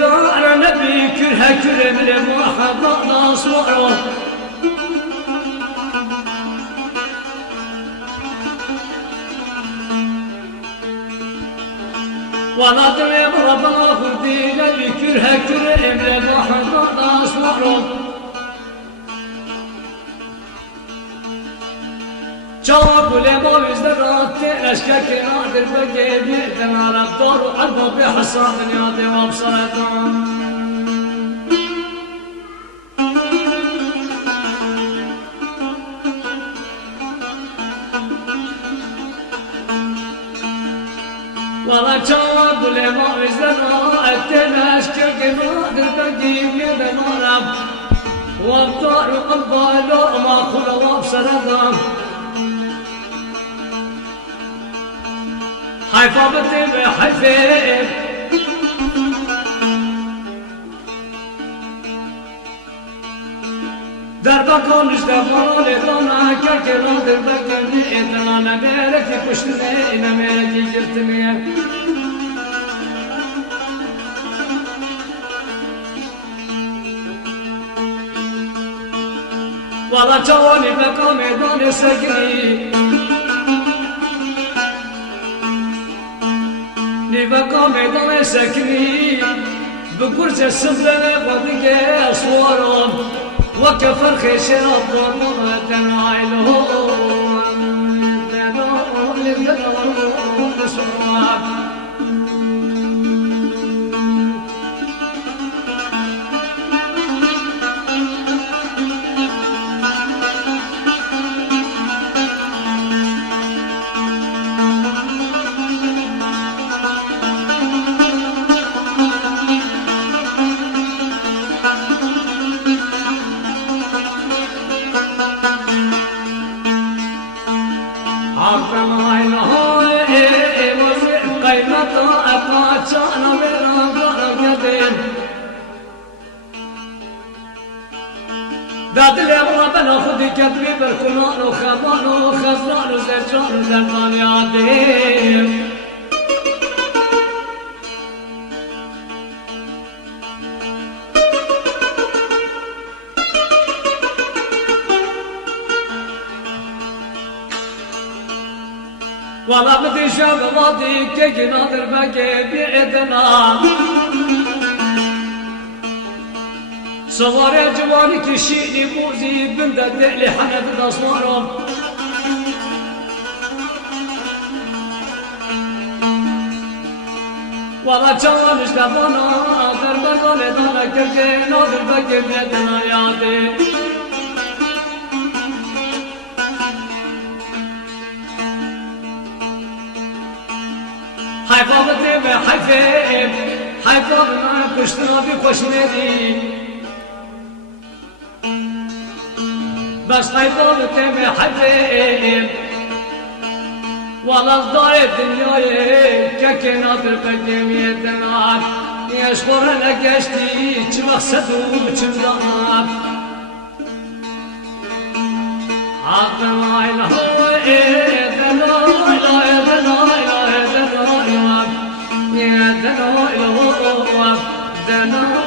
قرار نبي كلها كل من المحبة نصوره ولا تريم ربنا فردينا بكلها كل من المحبة نصوره جواب لما وزدرات أشكاك نادر بقيبي تنال الدور وعلمه بحصان يادي وبصرتهم والله جواب لما وزدرات أشكاك نادر بقيبي تنال والدور وعلمه ما خلوا وبصرتهم حيفا بطيب حيفيب دربكم اشتفروا لطنا كاكرون دربكم إذن أنا مالكي كشتني إنا مالكي جرتني والله جواني بكم إذن سكري نبقى ميدان سكني بكرة السبلة وضيق أسوارهم وكفر خيشر الضرورة تنعيلهم تنعيلهم نسوار داد لي ربنا خذ كتبي بالكنان وخمان وخزنان وزرجان وزرقان يا ديم والله بدي شاب واضي كي ناظر بقي بعدنا صغار يا جواني كشيني بوزي بندد لي حند الأصوارهم والله جوان اشتفانا آخر مرغاني دانا كرجي ناظر بقي بعدنا يا دي حيفا بطيب حيفيب حيفا بنا كشتنا بخوش ندي بس حيفا بطيب حيفيب والله الضايب دنياي كاكينا بالقديم يدنار يشكر لك اشتي تمقصدو وتمدار عقل ما يلهو ايدنا دنا